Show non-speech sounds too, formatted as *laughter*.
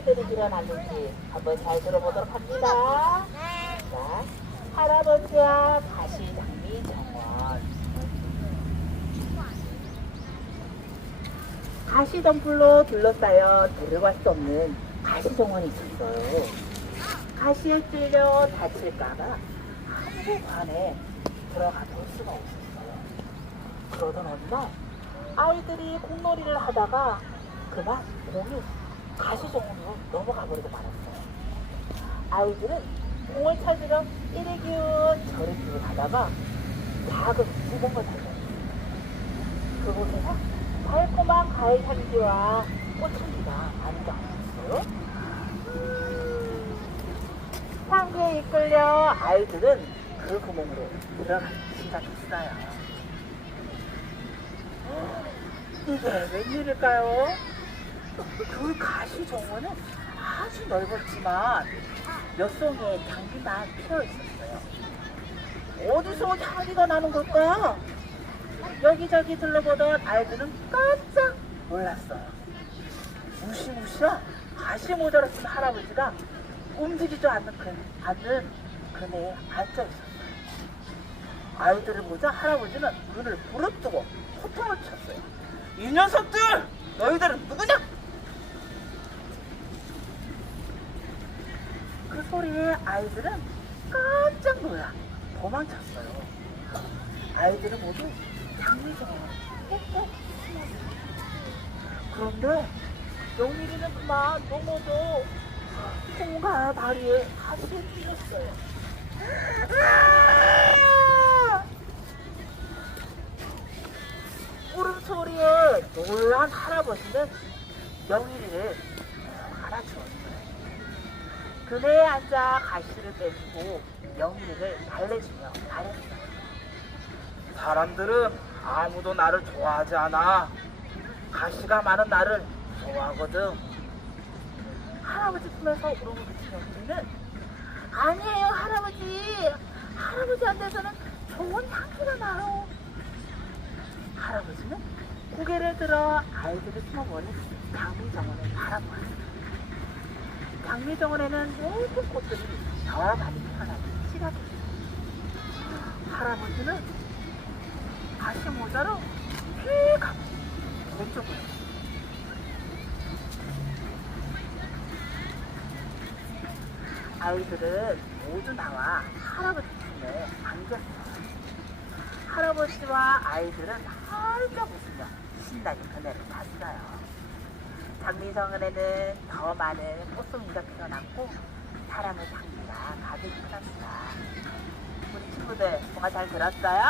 일들이 일어났는지 한번 잘 들어보도록 합니다. 자, 할아버지와 가시장미 정원. 가시덤불로 둘러싸여 들어갈 수 없는 가시정원이 있었어요. 가시에 찔려 다칠까봐 아무도 관에 들어가 볼 수가 없었어요. 그러던 어느 날 아이들이 공놀이를 하다가 그만 공이 가시정원으로 넘어가 버리고 말았어요. 아이들은 공을 찾으러 이리 기운 저리 기운 하다가 작은 구멍을 발견했어요. 그곳에서 달콤한 과일 향기와 꽃향기가. 음, 향기에 이끌려 아이들은 그 구멍으로 들어가기 시작했어요. *gasps* 이게 웬일일까요? 그 가시 정원은 아주 넓었지만 몇 송이의 향기만 피어 있었어요. 어디서 향기가 나는 걸까? 여기저기 둘러보던 아이들은 깜짝 놀랐어요. 무시무시한 가시 모자를 쓴 할아버지가 움직이지 않는 그, 않는 그네에 앉아 있었어요. 아이들을 보자 할아버지는 눈을 부릅뜨고 호통을 쳤어요. 이 녀석들! 너희들은 아이들은 깜짝 놀라 도망쳤어요. 아이들은 모두 장미정을 꼭꼭 숨었어요. 그런데 영일이는 그만 넘어도 손과 다리에 가시에 찔렸어요. 울음소리에 놀란 할아버지는 영일이를 알아주었어요. 그네에 앉아 가시를 빼주고 영일이를 달래주며 말했어요. 사람들은 아무도 나를 좋아하지 않아. 가시가 많은 나를 좋아하거든. 할아버지 품에서 울음을 그친 영일이는 아니에요 할아버지. 할아버지한테서는 좋은 향기가 나요. 할아버지는 고개를 들어 아이들이 숨어버린 장미정원을 바라보았어요. 장미정원에는 예쁜 꽃들이 더 많이 피어나기 시작했어요. 할아버지는 가시 모자로 휙 하고 왼쪽으로 아이들은 모두 나와 할아버지 품에 안겼어요. 할아버지와 아이들은 활짝 웃으며 신나게 그네를 탔어요. 장미정원에는 더 많은 꽃송이가 피어났고 사랑의 향기가 가득히 폈습니다. 우리 친구들 정말 잘 들었어요?